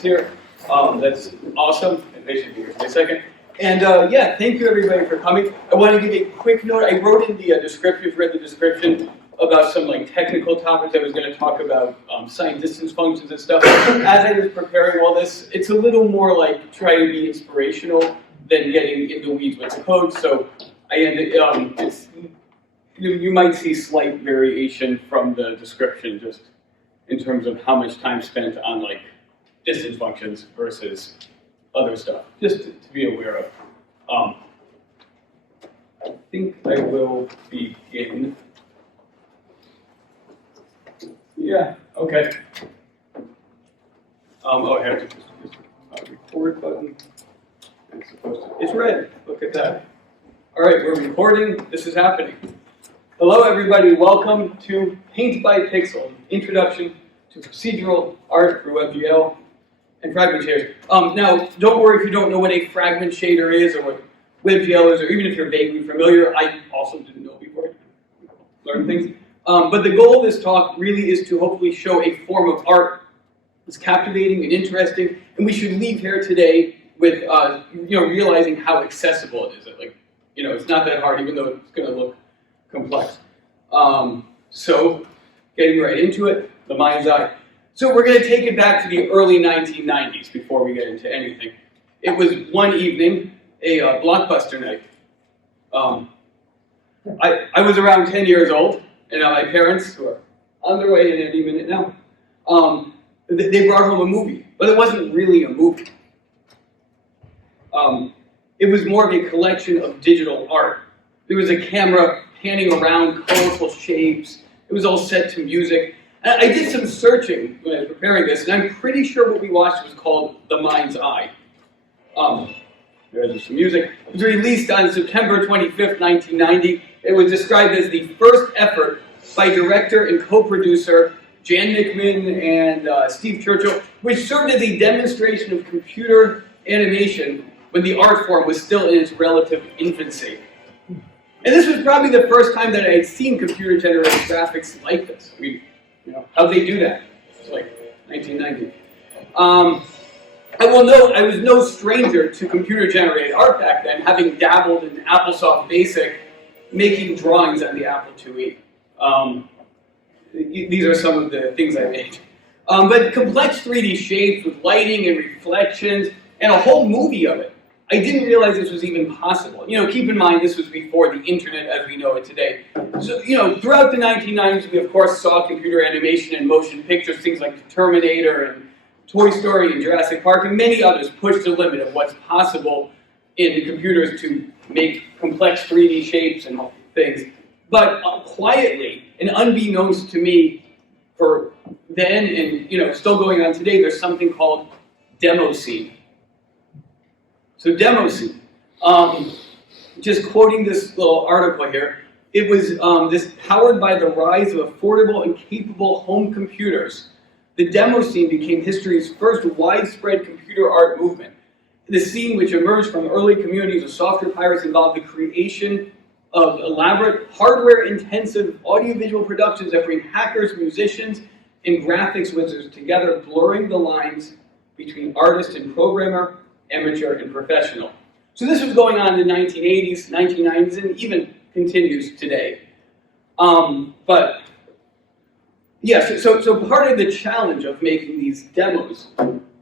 Here. That's awesome, and they should be here in a second. And yeah, thank you everybody for coming. I want to give a quick note. I wrote in the description, if you read the description, about some technical topics. I was going to talk about sign distance functions and stuff. As I was preparing all this, it's a little more try to be inspirational than getting in the weeds with the code. So I ended, you might see slight variation from the description, just in terms of how much time spent on distance functions versus other stuff, just to be aware of. I think I will begin. Yeah, okay. Oh, I have to just record button. It's red, look at that. All right, we're recording, this is happening. Hello everybody, welcome to Paint by Pixel, Introduction to Procedural Art for WebGL and Fragment shaders. Now, don't worry if you don't know what a fragment shader is or what WebGL is, or even if you're vaguely familiar. I also didn't know before I learned things. But the goal of this talk really is to hopefully show a form of art that's captivating and interesting, and we should leave here today with realizing how accessible it is. It's not that hard, even though it's going to look complex. So, getting right into it, the mind's eye. So we're going to take it back to the early 1990s before we get into anything. It was one evening, a blockbuster night. I was around 10 years old, and my parents, who are on their way in any minute now, they brought home a movie, but it wasn't really a movie. It was more of a collection of digital art. There was a camera panning around colorful shapes. It was all set to music. I did some searching when I was preparing this, and I'm pretty sure what we watched was called The Mind's Eye. There's some music. It was released on September 25th, 1990. It was described as the first effort by director and co-producer Jan Nickman and Steve Churchill, which served as a demonstration of computer animation when the art form was still in its relative infancy. And this was probably the first time that I had seen computer-generated graphics like this. I mean, how'd they do that? It's 1990. I will note I was no stranger to computer-generated art back then, having dabbled in AppleSoft Basic, making drawings on the Apple IIe. These are some of the things I made. But complex 3D shapes with lighting and reflections, and a whole movie of it. I didn't realize this was even possible. Keep in mind this was before the internet as we know it today. So, throughout the 1990s, we of course saw computer animation and motion pictures, things like Terminator and Toy Story and Jurassic Park, and many others pushed the limit of what's possible in computers to make complex 3D shapes and things. But quietly, and unbeknownst to me, for then and still going on today, there's something called demo scene. So demo scene. Just quoting this little article here, it was this powered by the rise of affordable and capable home computers. The demo scene became history's first widespread computer art movement. The scene, which emerged from early communities of software pirates, involved the creation of elaborate, hardware-intensive audiovisual productions that bring hackers, musicians, and graphics wizards together, blurring the lines between artist and programmer, amateur and professional. So this was going on in the 1980s, 1990s, and even continues today. But yeah, so part of the challenge of making these demos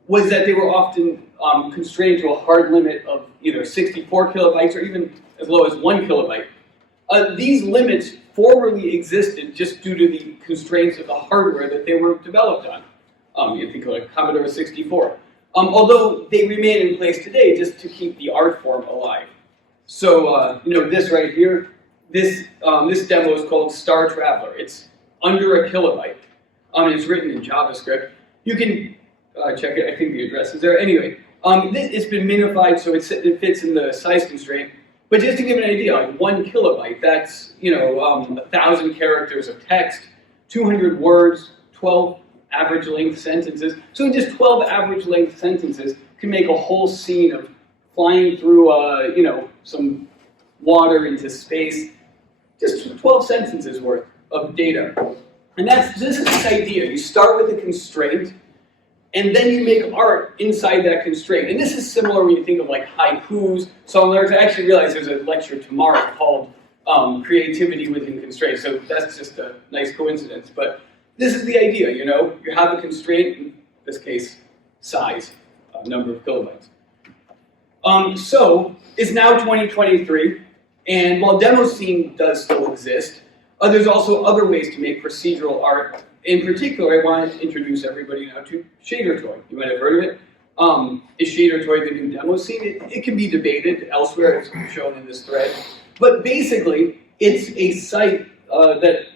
was that they were often constrained to a hard limit of either 64 kilobytes or even as low as 1 kilobyte. These limits formerly existed just due to the constraints of the hardware that they were developed on. You think of Commodore 64. Although they remain in place today just to keep the art form alive. So, this right here, this demo is called Star Traveler. It's under a kilobyte. It's written in JavaScript. You can check it. I think the address is there. Anyway, it's been minified so it fits in the size constraint. But just to give an idea, 1 kilobyte, that's 1,000 characters of text, 200 words, 12 average length sentences. So in just 12 average length sentences can make a whole scene of flying through, some water into space. Just 12 sentences worth of data. And this is this idea. You start with a constraint, and then you make art inside that constraint. And this is similar when you think of like haikus, song lyrics. I actually realized there's a lecture tomorrow called Creativity Within Constraints, so that's just a nice coincidence. But this is the idea, you know? You have a constraint, in this case, size, number of kilobytes. So, it's now 2023, and while Demoscene does still exist, there's also other ways to make procedural art. In particular, I want to introduce everybody now to ShaderToy. You might have heard of it. Is ShaderToy the new Demoscene? It can be debated elsewhere, as shown in this thread. But basically, it's a site that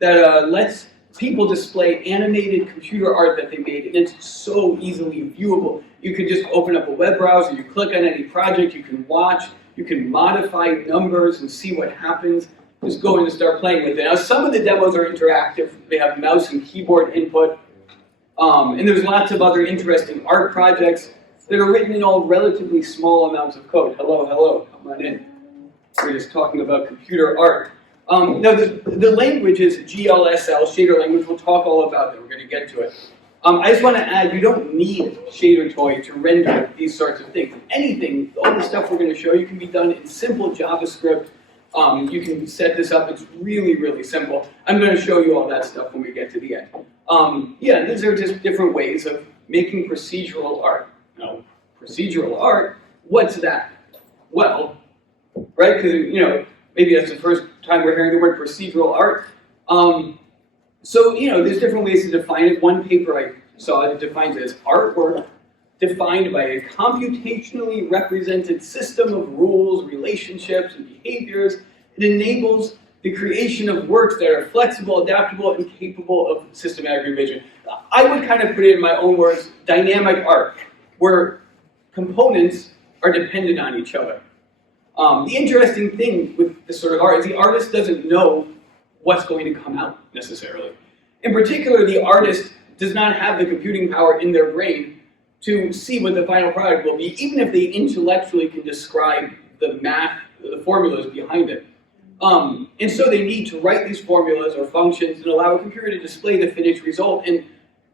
lets people display animated computer art that they made, and it's so easily viewable. You can just open up a web browser, you click on any project, you can watch, you can modify numbers and see what happens. Just go in and start playing with it. Now, some of the demos are interactive. They have mouse and keyboard input. And there's lots of other interesting art projects that are written in all relatively small amounts of code. Hello, hello, come on in. We're just talking about computer art. Now, the language is GLSL, shader language. We'll talk all about that. We're going to get to it. I just want to add, you don't need ShaderToy to render these sorts of things. Anything, all the stuff we're going to show you can be done in simple JavaScript. You can set this up. It's really, really simple. I'm going to show you all that stuff when we get to the end. Yeah, these are just different ways of making procedural art. Now, procedural art, what's that? Well, right, because, you know, maybe that's the first time we're hearing the word procedural art. So, you know, there's different ways to define it. One paper I saw defines it as artwork defined by a computationally represented system of rules, relationships, and behaviors. It enables the creation of works that are flexible, adaptable, and capable of systematic revision. I would kind of put it in my own words, dynamic art, where components are dependent on each other. The interesting thing with this sort of art is the artist doesn't know what's going to come out, necessarily. In particular, the artist does not have the computing power in their brain to see what the final product will be, even if they intellectually can describe the math, the formulas behind it. And so they need to write these formulas or functions and allow a computer to display the finished result. And,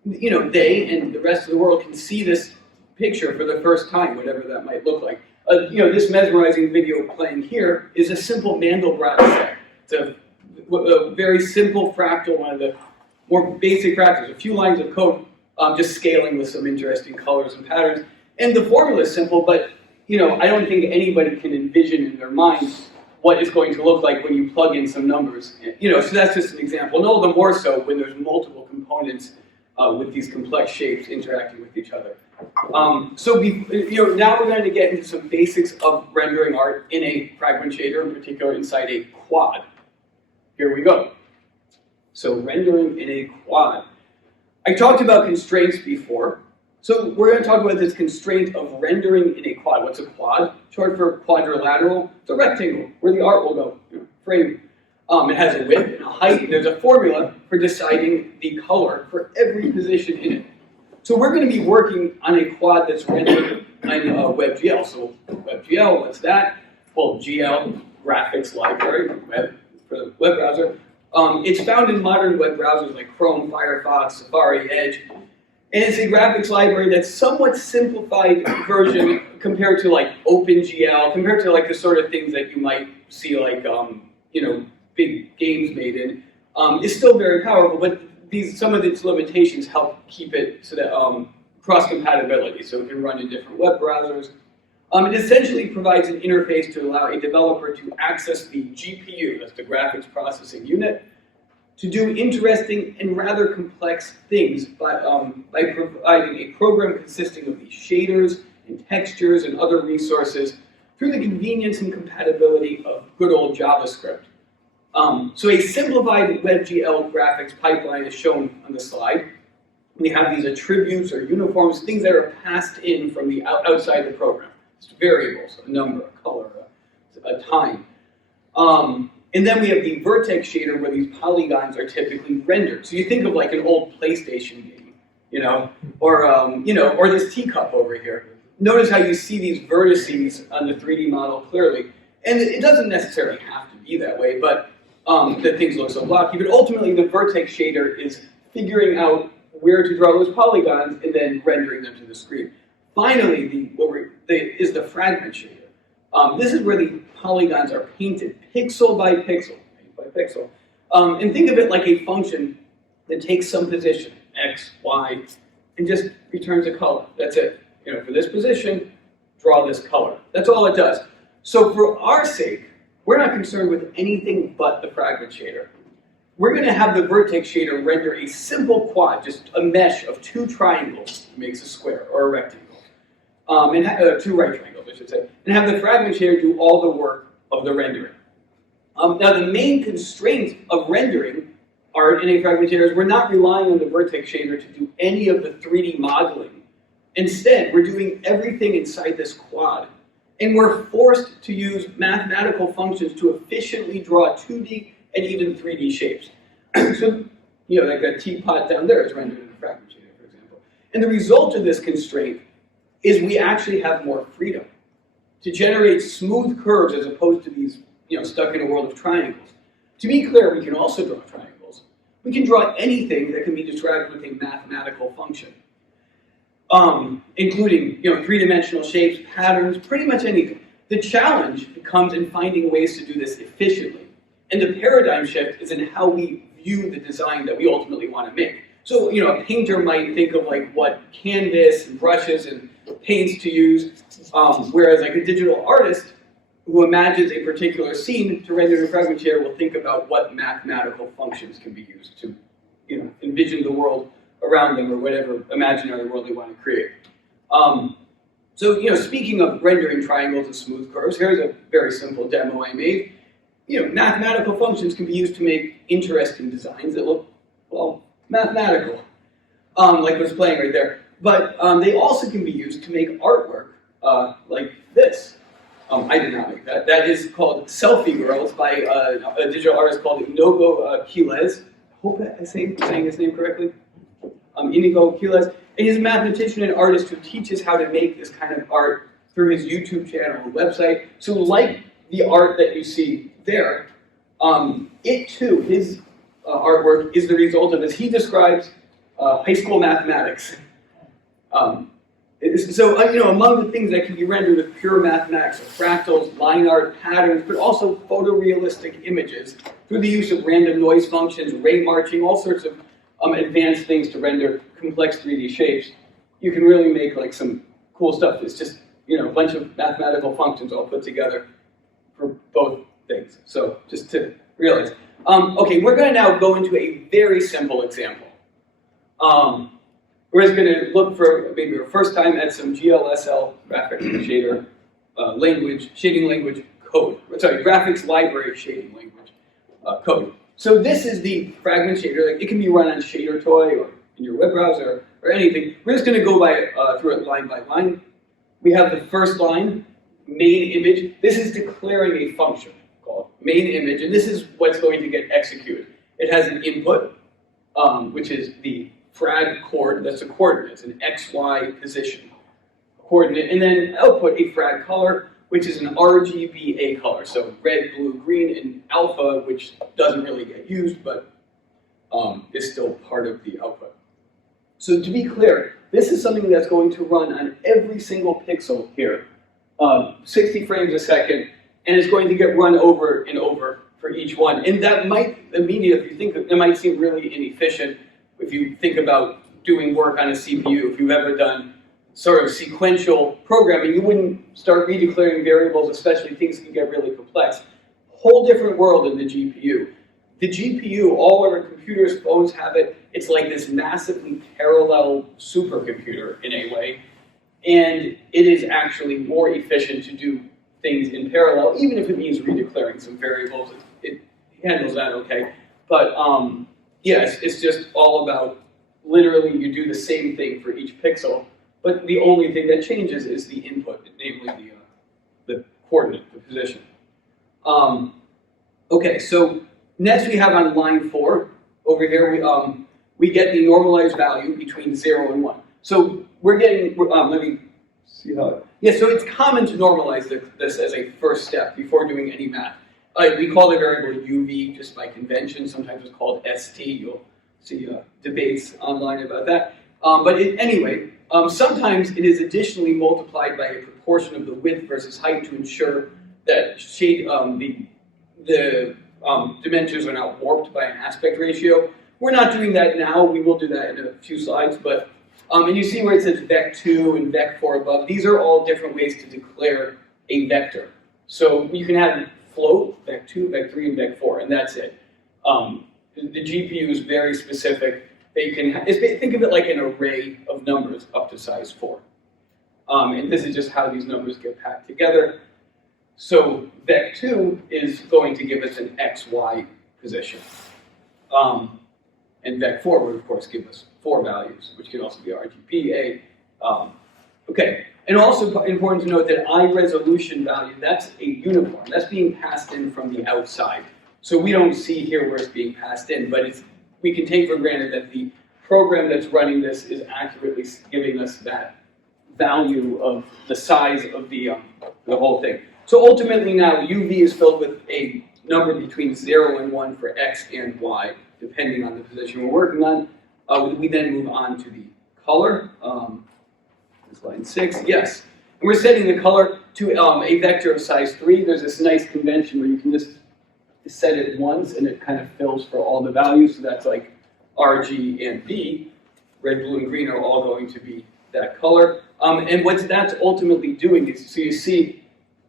you know, they and the rest of the world can see this picture for the first time, whatever that might look like. You know, this mesmerizing video playing here is a simple Mandelbrot set. It's a very simple fractal, one of the more basic fractals, a few lines of code, just scaling with some interesting colors and patterns. And the formula is simple, but, you know, I don't think anybody can envision in their mind what it's going to look like when you plug in some numbers. You know, so that's just an example. And all the more so when there's multiple components with these complex shapes interacting with each other. You know, now we're going to get into some basics of rendering art in a fragment shader, in particular inside a quad. Here we go. So rendering in a quad. I talked about constraints before. So we're going to talk about this constraint of rendering in a quad. What's a quad? Short for quadrilateral. It's a rectangle where the art will go, you know, frame. It has a width and a height, and there's a formula for deciding the color for every position in it. So we're going to be working on a quad that's rendered in WebGL. So WebGL, what's that? Well, GL, graphics library, for the web browser. It's found in modern web browsers like Chrome, Firefox, Safari, Edge. And it's a graphics library that's somewhat simplified version compared to like OpenGL, compared to like the sort of things that you might see like, you know, big games made in. It's still very powerful, but some of its limitations help keep it so that cross-compatibility, so it can run in different web browsers. It essentially provides an interface to allow a developer to access the GPU, that's the graphics processing unit, to do interesting and rather complex things by providing a program consisting of these shaders and textures and other resources through the convenience and compatibility of good old JavaScript. So a simplified WebGL graphics pipeline is shown on the slide. We have these attributes or uniforms, things that are passed in from the outside the program. It's variables, a number, a color, a time. And then we have the vertex shader where these polygons are typically rendered. So you think of like an old PlayStation game, you know, or this teacup over here. Notice how you see these vertices on the 3D model clearly. And it doesn't necessarily have to be that way, but that things look so blocky. But ultimately, the vertex shader is figuring out where to draw those polygons, and then rendering them to the screen. Finally, is the fragment shader. This is where the polygons are painted pixel by pixel, and think of it like a function that takes some position, x, y, and just returns a color. That's it. For this position, draw this color. That's all it does. So for our sake, we're not concerned with anything but the fragment shader. We're going to have the vertex shader render a simple quad, just a mesh of two triangles that makes a square or a rectangle. And two right triangles, I should say. And have the fragment shader do all the work of the rendering. Now, the main constraint of rendering art in a fragment shader is we're not relying on the vertex shader to do any of the 3D modeling. Instead, we're doing everything inside this quad. And we're forced to use mathematical functions to efficiently draw 2D and even 3D shapes. So, like that teapot down there is rendered in a fragment shader, for example. And the result of this constraint is we actually have more freedom to generate smooth curves as opposed to these, stuck in a world of triangles. To be clear, we can also draw triangles. We can draw anything that can be described with a mathematical function, including, three-dimensional shapes, patterns, pretty much anything. The challenge comes in finding ways to do this efficiently. And the paradigm shift is in how we view the design that we ultimately want to make. So, a painter might think of what canvas and brushes and paints to use, whereas a digital artist who imagines a particular scene to render in a fragment shader will think about what mathematical functions can be used to, envision the world around them or whatever imaginary world they want to create. So, speaking of rendering triangles and smooth curves, here's a very simple demo I made. Mathematical functions can be used to make interesting designs that look, well, mathematical, like what's playing right there. But they also can be used to make artwork like this. I did not make that. That is called Selfie Girls by a digital artist called Inigo Quiles. I hope I'm saying his name correctly. Inigo Quiles. And he's a mathematician and artist who teaches how to make this kind of art through his YouTube channel and website. So like the art that you see there, it too, his artwork is the result of this. He describes high school mathematics. So, among the things that can be rendered with pure mathematics are fractals, line art, patterns, but also photorealistic images through the use of random noise functions, ray marching, all sorts of advanced things to render complex 3D shapes. You can really make some cool stuff. It's just, a bunch of mathematical functions all put together for both things. So, just to realize. Okay, we're going to now go into a very simple example. We're just going to look for maybe our first time at some GLSL graphic shader shading language code. Sorry, graphics library shading language code. So this is the fragment shader. It can be run on ShaderToy or in your web browser or anything. We're just going to go through it line by line. We have the first line, main image. This is declaring a function called main image, and this is what's going to get executed. It has an input, which is the frag chord, that's the coordinates, an XY position coordinate, and then output a frag color, which is an RGBA color, so red, blue, green, and alpha, which doesn't really get used, but is still part of the output. So to be clear, this is something that's going to run on every single pixel here, 60 frames a second, and it's going to get run over and over for each one. And that might, immediately, if you think of it, might seem really inefficient if you think about doing work on a CPU. If you've ever done sort of sequential programming, you wouldn't start redeclaring variables, especially things can get really complex. Whole different world in the GPU. The GPU, all our computers, phones have it. It's like this massively parallel supercomputer in a way. And it is actually more efficient to do things in parallel, even if it means redeclaring some variables. It handles that okay. But yes, it's just all about literally you do the same thing for each pixel, but the only thing that changes is the input, namely the coordinate, the position. Okay, so next we have on line 4, over here we get the normalized value between 0 and 1. So we're getting, let me see how, yeah, so it's common to normalize this as a first step before doing any math. We call the variable UV just by convention. Sometimes it's called ST. You'll see debates online about that. Anyway, sometimes it is additionally multiplied by a proportion of the width versus height to ensure that the dimensions are not warped by an aspect ratio. We're not doing that now. We will do that in a few slides. But and you see where it says vec2 and vec4 above. These are all different ways to declare a vector. So you can have float, vec2, vec3, and vec4, and that's it. The GPU is very specific. They can think of it like an array of numbers up to size 4. And this is just how these numbers get packed together. So vec2 is going to give us an XY position. And vec4 would, of course, give us 4 values, which can also be RGB, A. Okay, and also important to note that I resolution value, that's a uniform. That's being passed in from the outside. So we don't see here where it's being passed in, but we can take for granted that the program that's running this is accurately giving us that value of the size of the whole thing. So ultimately now, UV is filled with a number between 0 and 1 for X and Y, depending on the position we're working on. We then move on to the color. This line 6, yes. And we're setting the color to a vector of size 3. There's this nice convention where you can just set it once and it kind of fills for all the values. So that's like R, G, and B. Red, blue, and green are all going to be that color. And what that's ultimately doing is, so you see,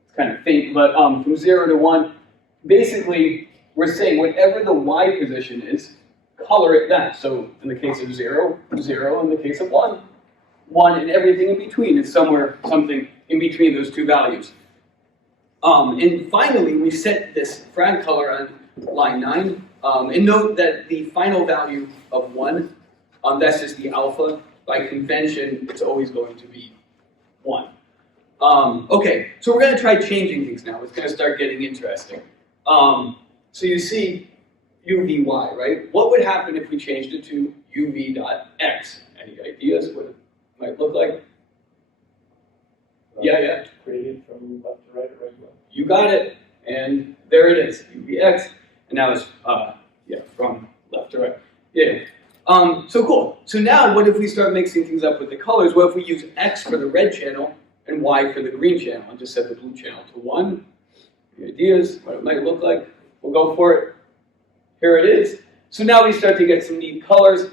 it's kind of faint, but from 0 to 1, basically we're saying whatever the Y position is, color it that. So in the case of 0, 0. In the case of 1, 1, and everything in between is something in between those two values. And finally, we set this frag color on line 9. And note that the final value of 1, that's just the alpha. By convention, it's always going to be 1. Okay, so we're going to try changing things now. It's going to start getting interesting. So you see UVY, right? What would happen if we changed it to UV.x? Any ideas what it might look like? Yeah. Gradient from left to right or right to left. You got it. And there it is, UVX. And now it's, from left to right. Yeah. So cool. So now what if we start mixing things up with the colors? What if we use X for the red channel and Y for the green channel and just set the blue channel to 1? Any ideas what it might look like? We'll go for it. Here it is. So now we start to get some neat colors.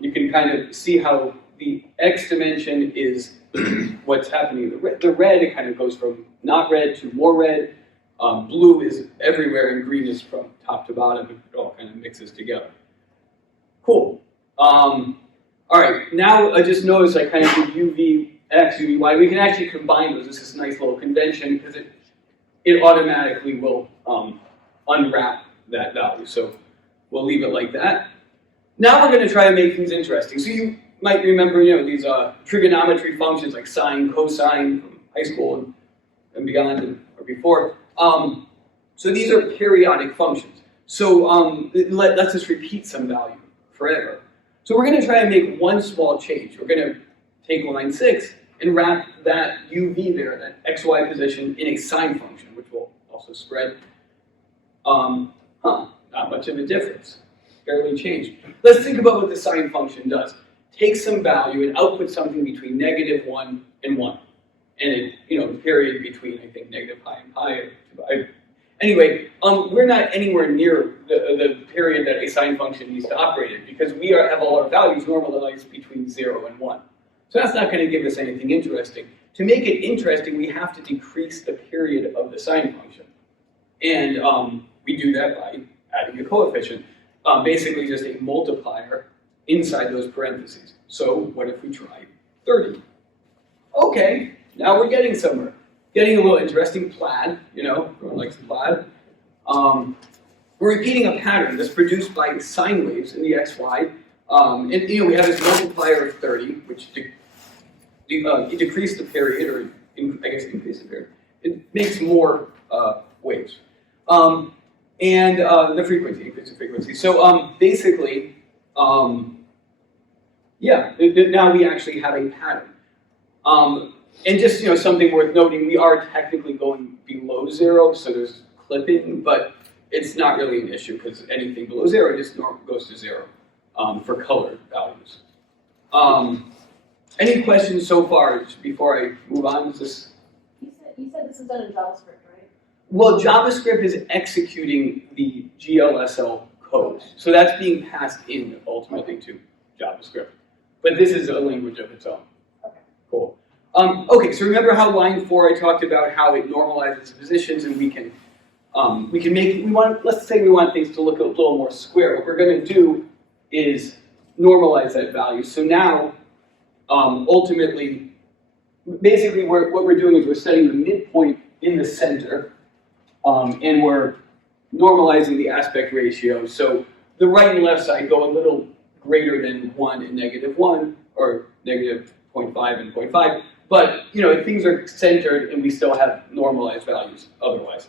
You can kind of see how the X dimension is what's happening. The red, it kind of goes from not red to more red. Blue is everywhere, and green is from top to bottom. It all kind of mixes together. Cool. All right, now I just noticed I kind of did UVX, UVY. We can actually combine those. This is a nice little convention because it automatically will unwrap that value. So we'll leave it like that. Now we're going to try to make things interesting. So you might remember, these trigonometry functions like sine, cosine from high school and beyond or before. So these are periodic functions. So let's just repeat some value forever. So we're going to try and make one small change. We're going to take line 6 and wrap that UV there, that XY position, in a sine function, which will also spread. Not much of a difference. Barely changed. Let's think about what the sine function does. Take some value and output something between -1 and 1. And the period between, I think, negative pi and pi. Anyway, we're not anywhere near the period that a sine function needs to operate in because we have all our values normalized between 0 and 1. So that's not going to give us anything interesting. To make it interesting, we have to decrease the period of the sine function. And we do that by adding a coefficient, basically just a multiplier inside those parentheses. So what if we try 30? Okay, now we're getting somewhere. Getting a little interesting. Plaid, everyone likes plaid. We're repeating a pattern that's produced by sine waves in the XY. And we have this multiplier of 30, which decrease the period, or increase the period. It makes more waves. And the frequency, increase the frequency. So basically, now we actually have a pattern. And just something worth noting, we are technically going below 0, so there's clipping, but it's not really an issue because anything below 0 just goes to 0. for color values. Any questions so far before I move on? Is this? You said this is done in JavaScript, right? Well, JavaScript is executing the GLSL code. So that's being passed in ultimately to JavaScript. But this is a language of its own. Okay. Cool. Okay, so remember how line 4 I talked about how it normalizes the positions, and we can make, let's say we want things to look a little more square. What we're going to do is normalize that value. So now, ultimately, basically what we're doing is we're setting the midpoint in the center, and we're normalizing the aspect ratio. So the right and left side go a little greater than 1 and -1, or -0.5 and 0.5. But, things are centered and we still have normalized values otherwise.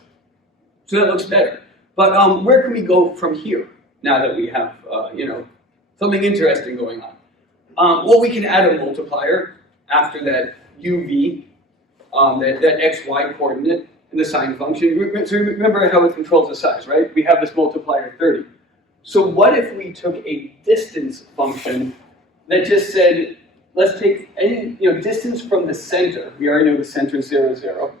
So that looks better. But where can we go from here now that we have, something interesting going on? Well, we can add a multiplier after that UV, that XY coordinate in the sine function. So remember how it controls the size, right? We have this multiplier 30. So what if we took a distance function that just said, let's take any distance from the center. We already know the center is 0, 0.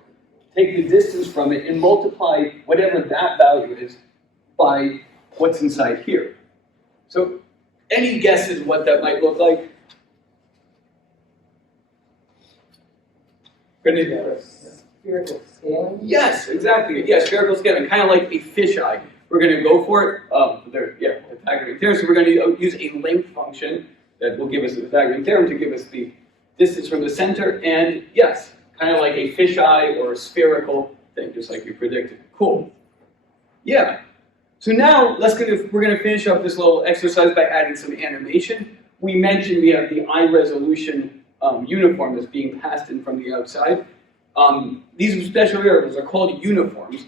Take the distance from it and multiply whatever that value is by what's inside here. So any guesses what that might look like? Spherical scaling? Yes, exactly. Yeah, spherical scaling, kind of like a fisheye. We're going to go for it. Pythagorean theorem. So we're going to use a length function that will give us the Pythagorean theorem to give us the distance from the center. And yes, kind of like a fisheye or a spherical thing, just like we predicted. Cool. Yeah. So now we're going to finish up this little exercise by adding some animation. We mentioned we have the eye resolution uniform that's being passed in from the outside. These special variables are called uniforms,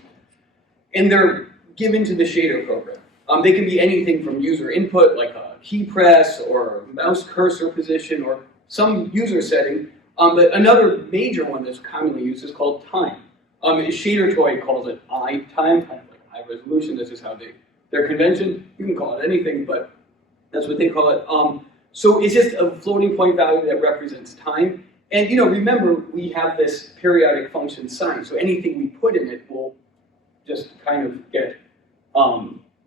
and they're given to the shader program. They can be anything from user input, like a key press or mouse cursor position or some user setting. But another major one that's commonly used is called time. Shader Toy calls it eye time, kind of like high resolution. This is how their convention. You can call it anything, but that's what they call it. So it's just a floating point value that represents time. And remember, we have this periodic function sign. So anything we put in it will just kind of get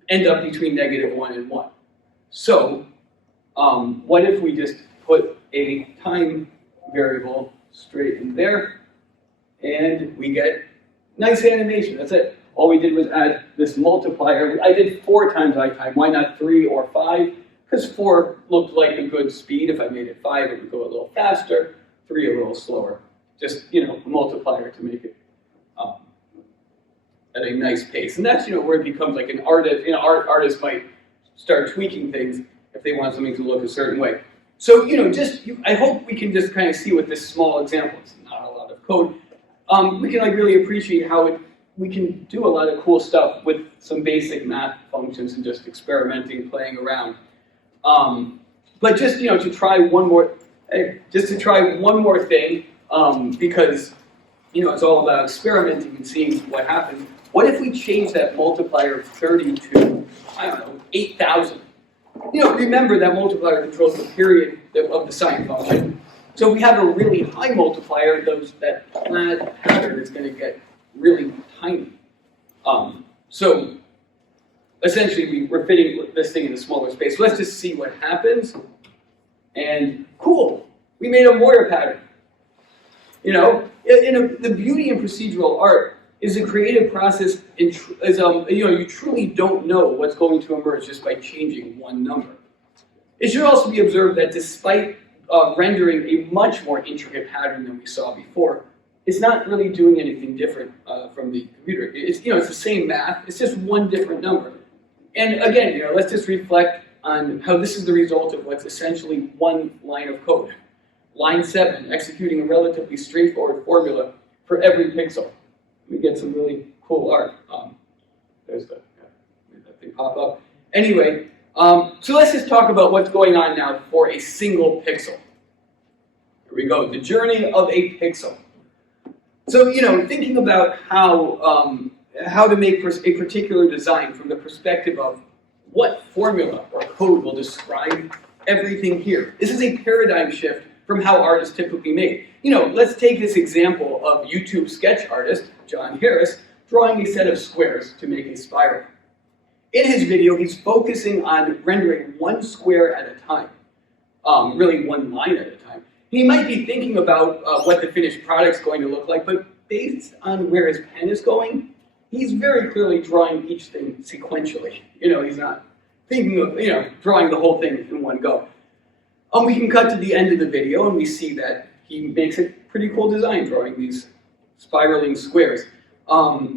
end up between -1 and 1. So what if we just put a time variable straight in there, and we get nice animation? That's it. All we did was add this multiplier. I did 4 times eye time. Why not 3 or 5? Because 4 looked like a good speed. If I made it 5, it would go a little faster. 3 a little slower. Just a multiplier to make it at a nice pace. And that's where it becomes like an artist. Artists might start tweaking things if they want something to look a certain way. So I hope we can just kind of see with this small example. It's not a lot of code. We can really appreciate how we can do a lot of cool stuff with some basic math functions and just experimenting, playing around. But just to try one more thing, because it's all about experimenting and seeing what happens. What if we change that multiplier of 30 to 8,000? Remember that multiplier controls the period of the sine function. So if we have a really high multiplier, that flat pattern is going to get really tiny. So essentially, we're fitting this thing in a smaller space. So let's just see what happens. And cool, we made a Moyer pattern. The beauty in procedural art is a creative process. You truly don't know what's going to emerge just by changing one number. It should also be observed that despite rendering a much more intricate pattern than we saw before, it's not really doing anything different from the computer. It's the same math. It's just one different number. And again, let's just reflect on how this is the result of what's essentially one line of code. Line 7, executing a relatively straightforward formula for every pixel. We get some really cool art. Made that thing pop up. Anyway, so let's just talk about what's going on now for a single pixel. Here we go, the journey of a pixel. So, thinking about how to make a particular design from the perspective of what formula or code will describe everything here? This is a paradigm shift from how art is typically made. Let's take this example of YouTube sketch artist, John Harris, drawing a set of squares to make a spiral. In his video, he's focusing on rendering one square at a time, really one line at a time. He might be thinking about what the finished product's going to look like, but based on where his pen is going, he's very clearly drawing each thing sequentially. He's not thinking of, drawing the whole thing in one go. We can cut to the end of the video and we see that he makes a pretty cool design drawing these spiraling squares.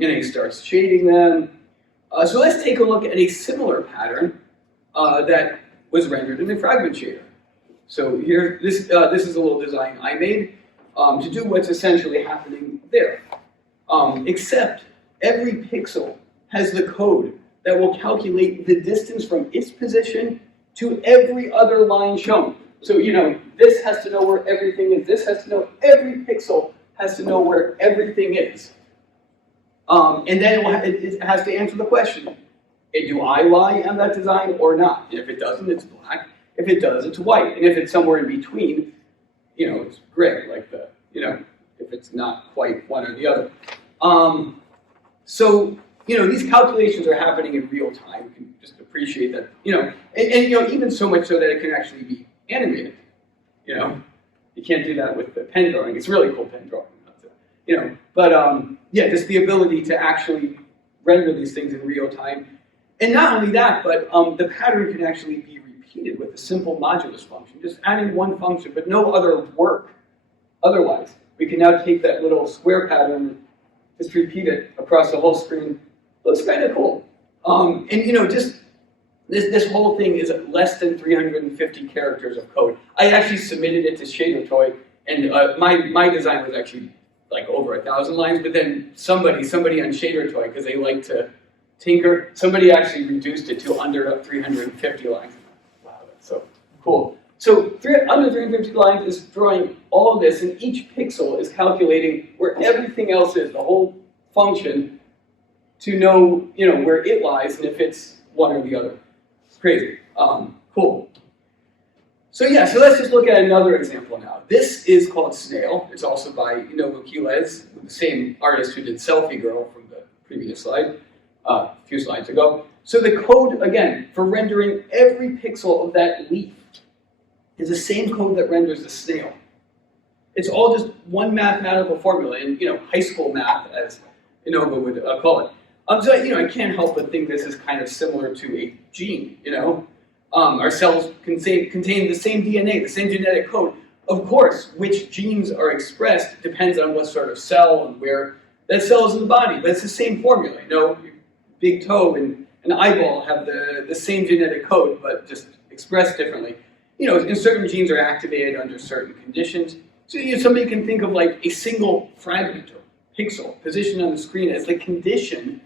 He starts shading them. So let's take a look at a similar pattern that was rendered in the Fragment shader. So here, this is a little design I made to do what's essentially happening there. Except every pixel has the code that will calculate the distance from its position to every other line shown. So, this has to know where everything is. This has to know, every pixel has to know where everything is. And then it has to answer the question, do I lie on that design or not? And if it doesn't, it's black. If it does, it's white. And if it's somewhere in between, it's gray, like if it's not quite one or the other. So, these calculations are happening in real time. You can just appreciate that, and even so much so that it can actually be animated. You can't do that with the pen drawing. It's really cool pen drawing, but yeah, just the ability to actually render these things in real time. And not only that, but the pattern can actually be repeated with a simple modulus function, just adding one function, but no other work. Otherwise, we can now take that little square pattern, just repeat it across the whole screen. Looks kind of cool. And just this whole thing is less than 350 characters of code. I actually submitted it to Shader Toy, and my design was actually like over 1,000 lines, but then somebody on Shader Toy, because they like to tinker, somebody actually reduced it to under 350 lines. Wow, that's so cool. So under 350 lines is drawing all of this, and each pixel is calculating where everything else is, the whole function, to know, where it lies and if it's one or the other. It's crazy. Cool. So yeah, so let's just look at another example now. This is called Snail. It's also by Inoue Quilez, the same artist who did Selfie Girl from the previous slide, a few slides ago. So the code, again, for rendering every pixel of that leaf is the same code that renders the snail. It's all just one mathematical formula in high school math, as Inoue would call it. So I can't help but think this is kind of similar to a gene. Our cells contain the same DNA, the same genetic code. Of course, which genes are expressed depends on what sort of cell and where that cell is in the body, but it's the same formula. Your big toe and an eyeball have the same genetic code, but just expressed differently. And certain genes are activated under certain conditions. So somebody can think of like a single fragment or pixel positioned on the screen as the condition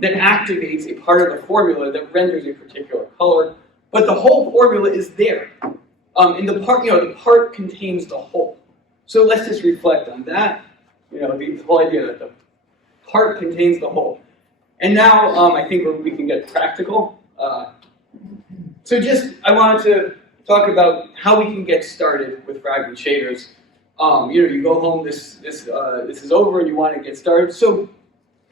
that activates a part of the formula that renders a particular color. But the whole formula is there. And the part contains the whole. So let's just reflect on that. The whole idea that the part contains the whole. And now I think we can get practical. So I wanted to talk about how we can get started with Fragment shaders. You go home, this is over, and you want to get started. So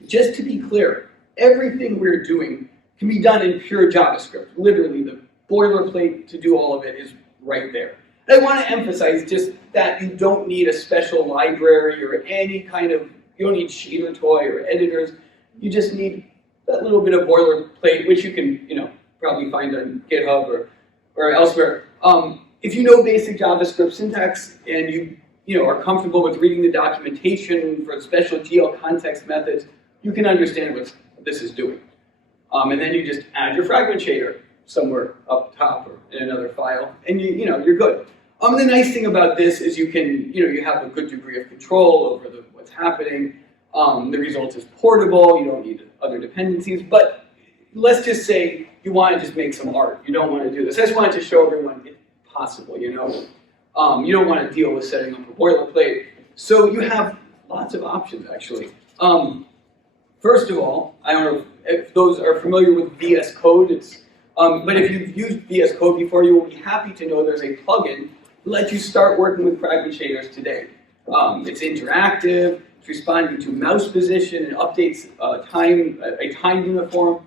just to be clear, everything we're doing can be done in pure JavaScript. Literally, the boilerplate to do all of it is right there. And I want to emphasize just that you don't need a special library or any kind of, you don't need Shader Toy or editors. You just need that little bit of boilerplate, which you can, probably find on GitHub or elsewhere. If you know basic JavaScript syntax and you are comfortable with reading the documentation for special GL context methods, you can understand what this is doing. And then you just add your fragment shader somewhere up top or in another file, and you're good. The nice thing about this is you can, you have a good degree of control over what's happening. The result is portable. You don't need other dependencies. But let's just say you want to just make some art. You don't want to do this. I just wanted to show everyone it's possible. You don't want to deal with setting up a boilerplate. So you have lots of options actually. First of all, I don't know if those are familiar with VS Code. It's But if you've used VS Code before, you will be happy to know there's a plugin that lets you start working with Fragment shaders today. It's interactive, it's responding to mouse position, and updates a time uniform.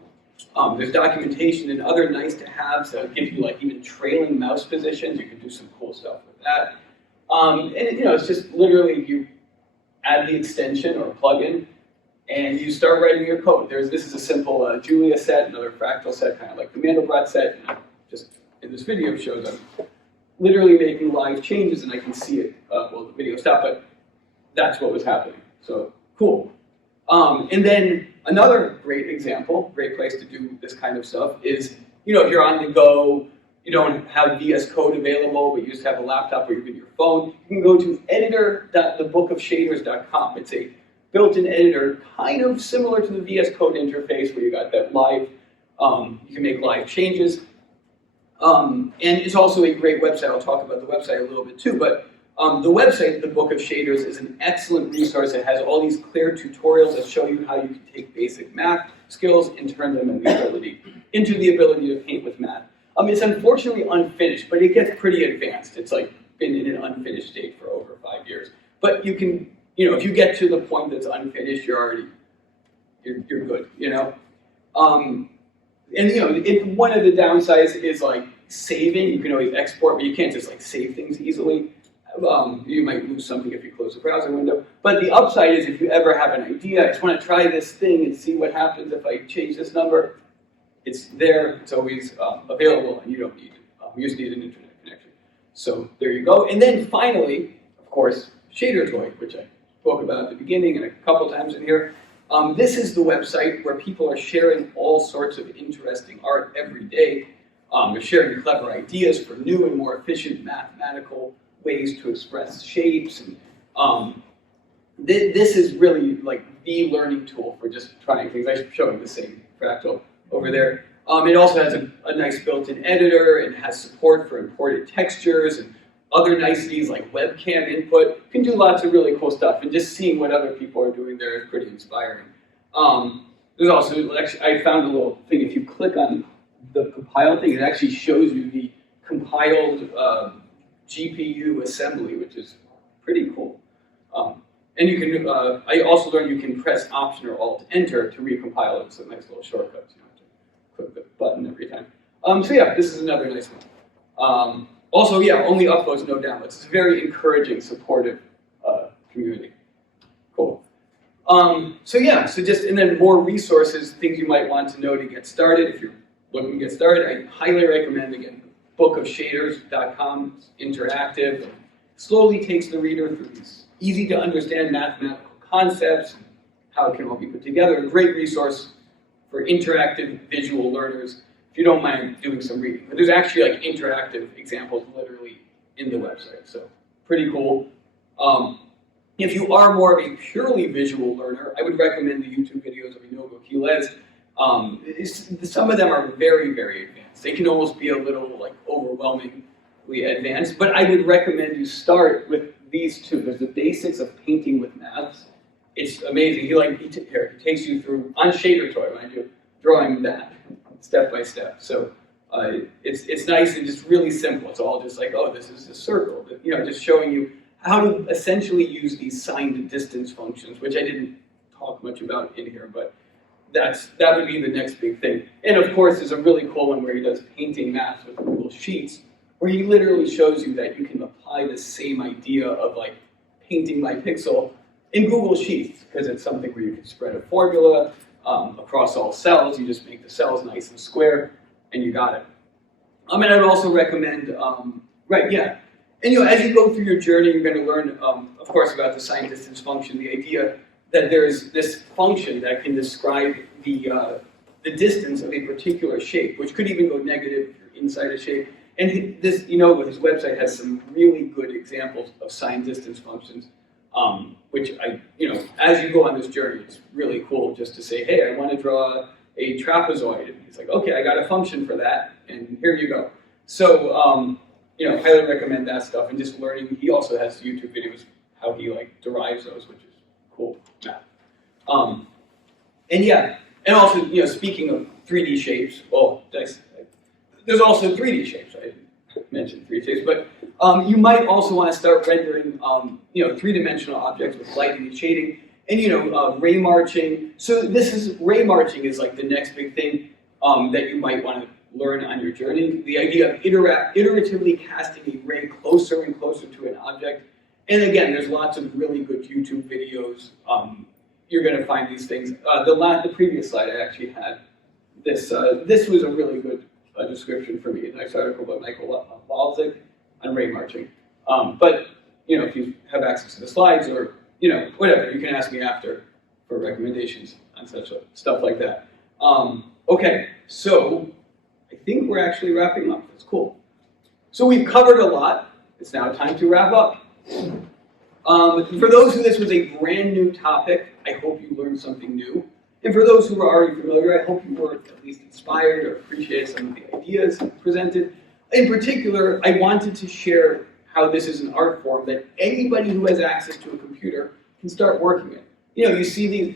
There's documentation and other nice to haves that give you like even trailing mouse positions. You can do some cool stuff with that. And it's just literally you add the extension or plugin, and you start writing your code. This is a simple Julia set, another fractal set, kind of like the Mandelbrot set. And just in this video shows I'm literally making live changes, and I can see it. Well, the video stopped, but that's what was happening. So cool. And then another great example, great place to do this kind of stuff is, if you're on the go, you don't have VS Code available, but you just have a laptop or even your phone, you can go to editor.thebookofshaders.com. It's a built-in editor, kind of similar to the VS Code interface where you got that live, you can make live changes. And it's also a great website. I'll talk about the website a little bit too, but the website, The Book of Shaders, is an excellent resource. It has all these clear tutorials that show you how you can take basic math skills and turn them into the ability to paint with math. It's unfortunately unfinished, but it gets pretty advanced. It's like been in an unfinished state for over 5 years. But you can, if you get to the point that's unfinished, you're good, And one of the downsides is like saving. You can always export, but you can't just like save things easily. You might lose something if you close the browser window. But the upside is if you ever have an idea, I just want to try this thing and see what happens if I change this number, it's there, it's always available, and you don't need it. You just need an internet connection. So there you go. And then finally, of course, Shader Toy, which I spoke about at the beginning and a couple times in here. This is the website where people are sharing all sorts of interesting art every day. They're sharing clever ideas for new and more efficient mathematical ways to express shapes. And this is really like the learning tool for just trying things. I'm showing the same fractal over there. It also has a nice built-in editor. It has support for imported textures and other niceties like webcam input. You can do lots of really cool stuff, and just seeing what other people are doing there is pretty inspiring. There's also, I found a little thing, if you click on the compile thing, it actually shows you the compiled GPU assembly, which is pretty cool. And you can, I also learned you can press Option or Alt Enter to recompile it. It's a nice little shortcut. You don't have to click the button every time. So yeah, this is another nice one. Also, yeah, only uploads, no downloads. It's a very encouraging, supportive community. Cool. So yeah, and then more resources, things you might want to know to get started. If you're looking to get started, I highly recommend, again, bookofshaders.com. It's interactive. It slowly takes the reader through these easy to understand mathematical concepts, and how it can all be put together. A great resource for interactive visual learners if you don't mind doing some reading. But there's actually like interactive examples literally in the website, so pretty cool. If you are more of a purely visual learner, I would recommend the YouTube videos of Inogo Quiles. Some of them are very, very advanced. They can almost be a little like overwhelmingly advanced, but I would recommend you start with these two. There's the basics of painting with maths. It's amazing. He takes you through, on Shader Toy, mind you, drawing that step by step. So it's nice and just really simple. It's all just like, oh, this is a circle. Just showing you how to essentially use these signed distance functions, which I didn't talk much about in here, but that would be the next big thing. And of course, there's a really cool one where he does painting math with Google Sheets, where he literally shows you that you can apply the same idea of like painting by pixel in Google Sheets, because it's something where you can spread a formula across all cells. You just make the cells nice and square, and you got it. And I would also recommend, and as you go through your journey, you're going to learn, of course, about the sign distance function, the idea that there's this function that can describe the distance of a particular shape, which could even go negative if you're inside a shape. And his website has some really good examples of sign distance functions, which as you go on this journey, it's really cool just to say, hey, I want to draw a trapezoid. And he's like, okay, I got a function for that, and here you go. So, highly recommend that stuff, and just learning. He also has YouTube videos how he derives those, which is cool. Yeah. And also, speaking of 3D shapes, well, there's also 3D shapes. I mentioned 3D shapes, but you might also want to start rendering, three-dimensional objects with lighting and shading, and ray marching. So ray marching is like the next big thing that you might want to learn on your journey. The idea of iteratively casting a ray closer and closer to an object. And again, there's lots of really good YouTube videos. You're going to find these things. The previous slide I actually had this. This was a really good description for me. A nice article by Michael Balzic on ray marching. But if you have access to the slides or whatever, you can ask me after for recommendations on such stuff like that. Okay, so I think we're actually wrapping up. That's cool. So we've covered a lot. It's now time to wrap up. For those who this was a brand new topic, I hope you learned something new. And for those who are already familiar, I hope you were at least inspired or appreciated some of the ideas presented. In particular, I wanted to share how this is an art form that anybody who has access to a computer can start working in. You see these,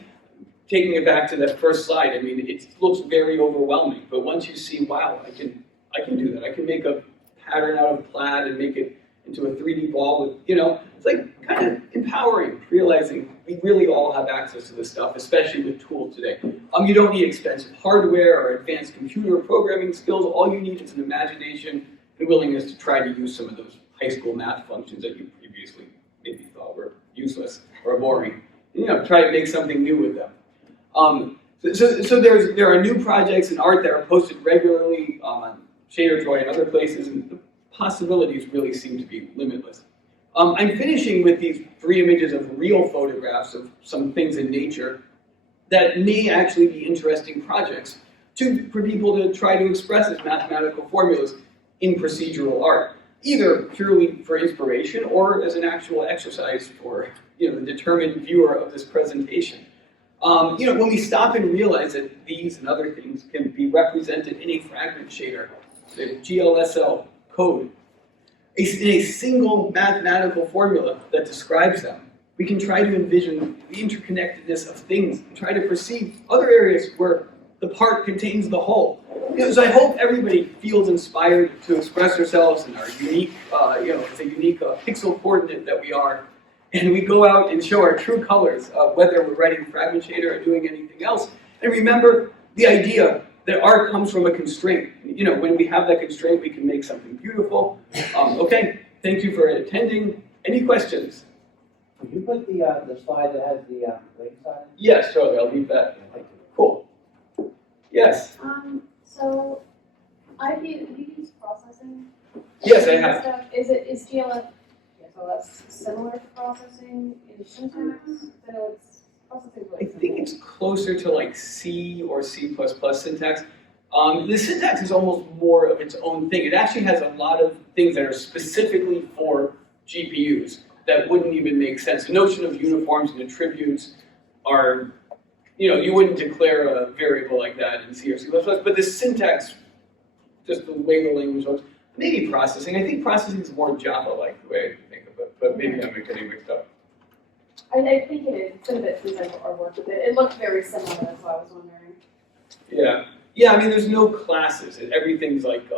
taking it back to that first slide, I mean, it looks very overwhelming, but once you see, wow, I can do that. I can make a pattern out of plaid and make it into a 3D ball with, it's like kind of empowering, realizing we really all have access to this stuff, especially with tools today. You don't need expensive hardware or advanced computer programming skills. All you need is an imagination and willingness to try to use some of those high school math functions that you previously maybe thought were useless or boring. Try to make something new with them. So there are new projects in art that are posted regularly on ShaderToy and other places, and the possibilities really seem to be limitless. I'm finishing with these 3 images of real photographs of some things in nature that may actually be interesting projects for people to try to express as mathematical formulas in procedural art, either purely for inspiration or as an actual exercise for the determined viewer of this presentation. When we stop and realize that these and other things can be represented in a fragment shader, the GLSL code, in a single mathematical formula that describes them, we can try to envision the interconnectedness of things and try to perceive other areas where the part contains the whole. So I hope everybody feels inspired to express ourselves in our unique, it's a unique pixel coordinate that we are, and we go out and show our true colors, whether we're writing Fragment Shader or doing anything else. And remember the idea that art comes from a constraint. When we have that constraint, we can make something beautiful. Okay, thank you for attending. Any questions? Could you put the slide that has the links on it? Yes, totally. I'll leave that. Cool. Yes. So have you used processing? Yes, I have. Stuff? Is GLF similar to processing in syntax? I know it's processing. I think it's closer to like C or C++ syntax. The syntax is almost more of its own thing. It actually has a lot of things that are specifically for GPUs that wouldn't even make sense. The notion of uniforms and attributes are, you wouldn't declare a variable like that in C or C++, but the syntax, just the way the language looks, maybe processing. I think processing is more Java-like the way I think of it, but maybe I'm getting mixed up. I think it is. It's been a bit since I've worked with it. It looked very similar, that's why I was wondering. Yeah. Yeah, I mean, there's no classes. Everything's like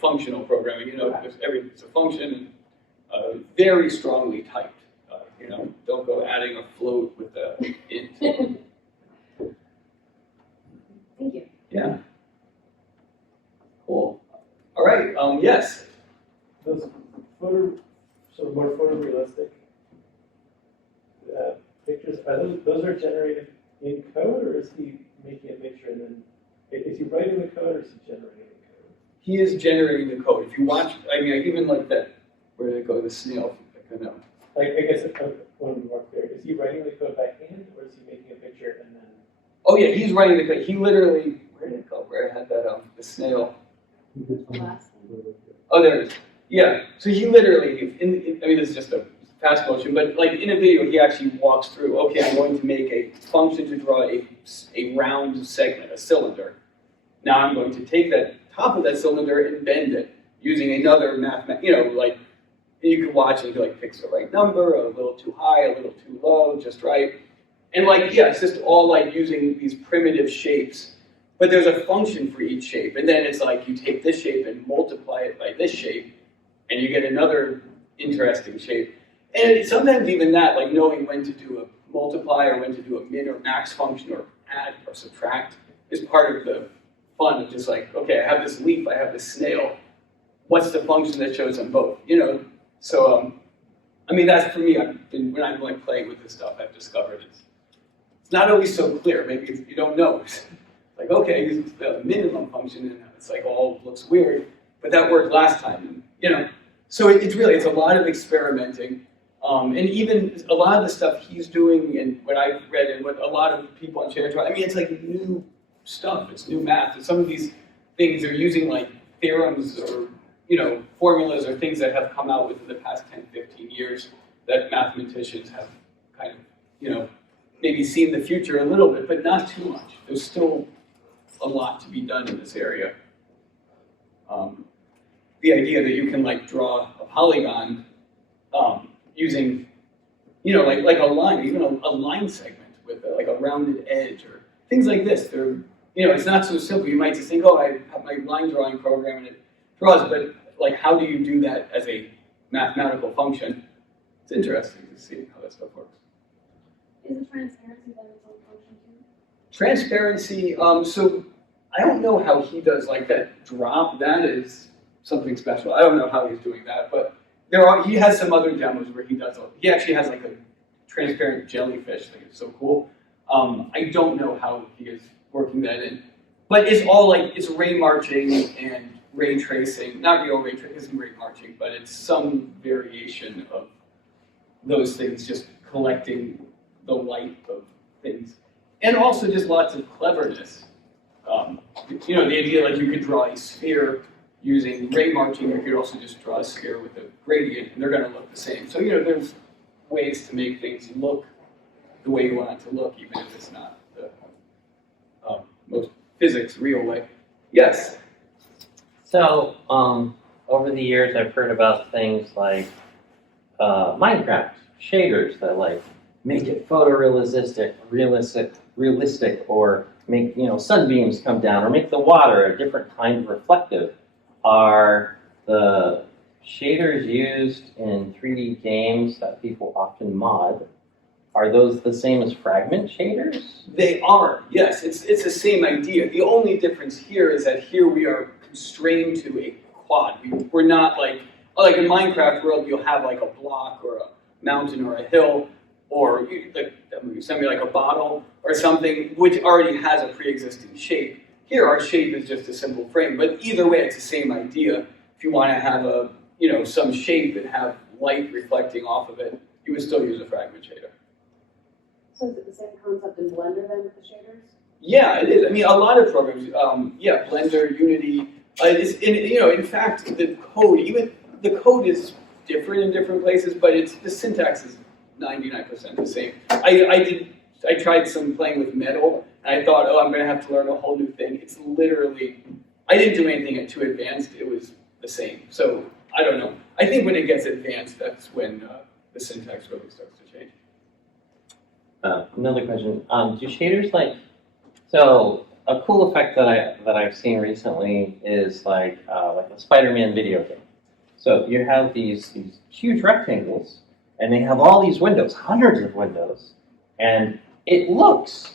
functional programming. It's a function, very strongly typed. Don't go adding a float with the int. Thank you. Yeah. Cool. All right. Yes. Those sort of more photorealistic pictures, those are generated in code, or is he making a picture and then is he writing the code, or is he generating the code? He is generating the code. If you watch, I even like that. Where did it go? The snail. I guess I want to be more clear. Is he writing the code by hand, or is he making a picture and then? Oh yeah, he's writing the code. He literally. Where did it go? Where I had that the snail. Oh, there it is. Yeah. So he literally. This is just a fast motion, but like in a video, he actually walks through. Okay, I'm going to make a function to draw a round segment, a cylinder. Now I'm going to take that top of that cylinder and bend it using another you can watch it, like picks the right number, a little too high, a little too low, just right. And it's just all like using these primitive shapes but there's a function for each shape, and then it's like you take this shape and multiply it by this shape, and you get another interesting shape. And sometimes even that, like knowing when to do a multiply or when to do a min or max function or add or subtract is part of the fun of just like, okay, I have this leaf, I have this snail, what's the function that shows them both, you know? So, I mean, that's for me, when I'm like playing with this stuff, I've discovered it's not always so clear. Maybe if you don't know. It's like, okay, use the minimum function, and it's like all looks weird, but that worked last time, and, you know? So it's a lot of experimenting. And even a lot of the stuff he's doing and what I've read and what a lot of people on Share, I mean, it's like new stuff, it's new math. And some of these things are using like theorems or, you know, formulas or things that have come out within the past 10, 15 years that mathematicians have kind of, you know, maybe seen the future a little bit, but not too much. There's still a lot to be done in this area. The idea that you can like draw a polygon using, you know, like a line, even a line segment with like a rounded edge or things like this. They're, you know, it's not so simple. You might just think, oh, I have my line drawing program and it draws, but like, how do you do that as a mathematical function? It's interesting to see how that stuff works. Is the transparency then its own function too? Transparency, so I don't know how he does like that drop. That is something special. I don't know how he's doing that, but he has some other demos where he actually has like a transparent jellyfish thing. It's so cool. I don't know how he is working that in, but it's all like, it's ray marching and ray tracing, not real ray tracing, isn't ray marching, but it's some variation of those things, just collecting the light of things. And also just lots of cleverness. You know, the idea like you could draw a sphere using ray marching, you could also just draw a sphere with a gradient, and they're going to look the same. So, you know, there's ways to make things look the way you want it to look, even if it's not the most physics real way. Yes? So, over the years, I've heard about things like Minecraft shaders that like make it photorealistic, realistic, or make, you know, sunbeams come down, or make the water a different kind of reflective. Are the shaders used in 3D games that people often mod, are those the same as Fragment shaders? They are, yes. It's the same idea. The only difference here is that here we are constrained to a quad. We're not like in Minecraft world, you'll have like a block or a mountain or a hill, or something like a bottle or something, which already has a pre-existing shape. Here, our shape is just a simple frame, but either way, it's the same idea. If you want to have a, you know, some shape and have light reflecting off of it, you would still use a fragment shader. So is it the same concept in Blender then with the shaders? Yeah, it is. I mean, a lot of programs, yeah, Blender, Unity. In fact, the code is different in different places, but the syntax is 99% the same. I tried some playing with metal, and I thought, oh, I'm going to have to learn a whole new thing. It's literally, I didn't do anything too advanced. It was the same. So I don't know. I think when it gets advanced, that's when the syntax really starts to change. Another question. Do shaders so a cool effect that I've seen recently is like a Spider-Man video game. So you have these huge rectangles, and they have all these windows, hundreds of windows, and it looks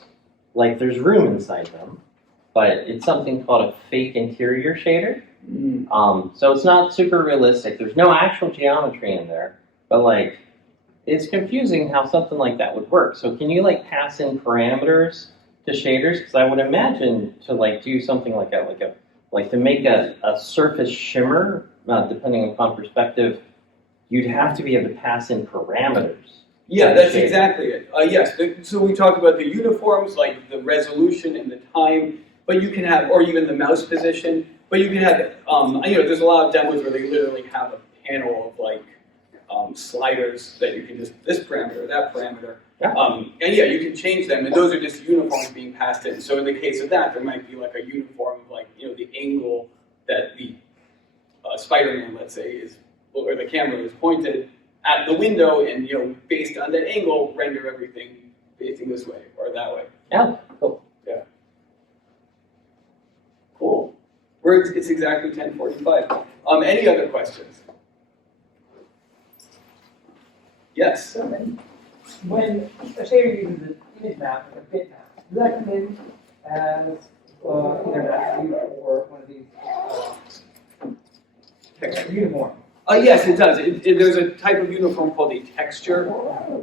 like there's room inside them, but it's something called a fake interior shader. So it's not super realistic. There's no actual geometry in there, but like it's confusing how something like that would work. So can you like pass in parameters to shaders? Because I would imagine to like do something like to make a surface shimmer, depending upon perspective, you'd have to be able to pass in parameters. Yeah, that's exactly it. Yes, so we talked about the uniforms, like the resolution and the time, but you can have, or even the mouse position, but you can have, there's a lot of demos where they literally have a panel of like sliders that you can just, this parameter, that parameter. Yeah. And yeah, you can change them, and those are just uniforms being passed in. So in the case of that, there might be like a uniform of like, the angle that the Spider-Man, let's say, is, or the camera is pointed at the window, and based on that angle, render everything facing this way or that way. Yeah, cool. Yeah. Cool. It's exactly 10:45. Any other questions? Yes. So then, when a shader uses an image map, like a bitmap, does that come in as either an attribute or one of these uniform? Yes, it does. There's a type of uniform called a texture.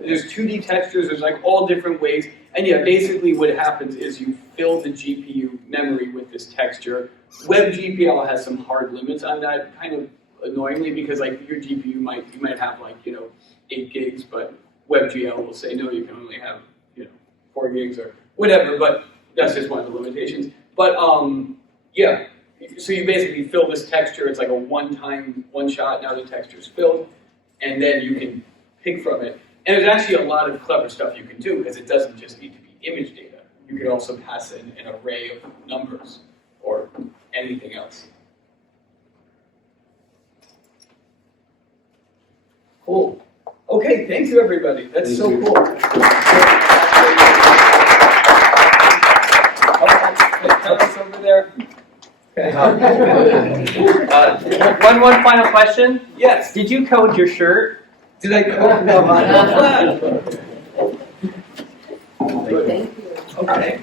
There's 2D textures. There's like all different ways. And yeah, basically what happens is you fill the GPU memory with this texture. WebGPL has some hard limits on that, kind of annoyingly, because like your GPU you might have like 8 gigs, but WebGL will say no, you can only have 4 gigs or whatever. But that's just one of the limitations. But yeah. So you basically fill this texture, it's like a one shot, now the texture's filled, and then you can pick from it. And there's actually a lot of clever stuff you can do, because it doesn't just need to be image data. You can also pass in an array of numbers, or anything else. Cool. Okay, thank you everybody. That's so cool. Okay, over there. One final question. Yes. Did you code your shirt? Did I code? No, I'm not glad. Okay.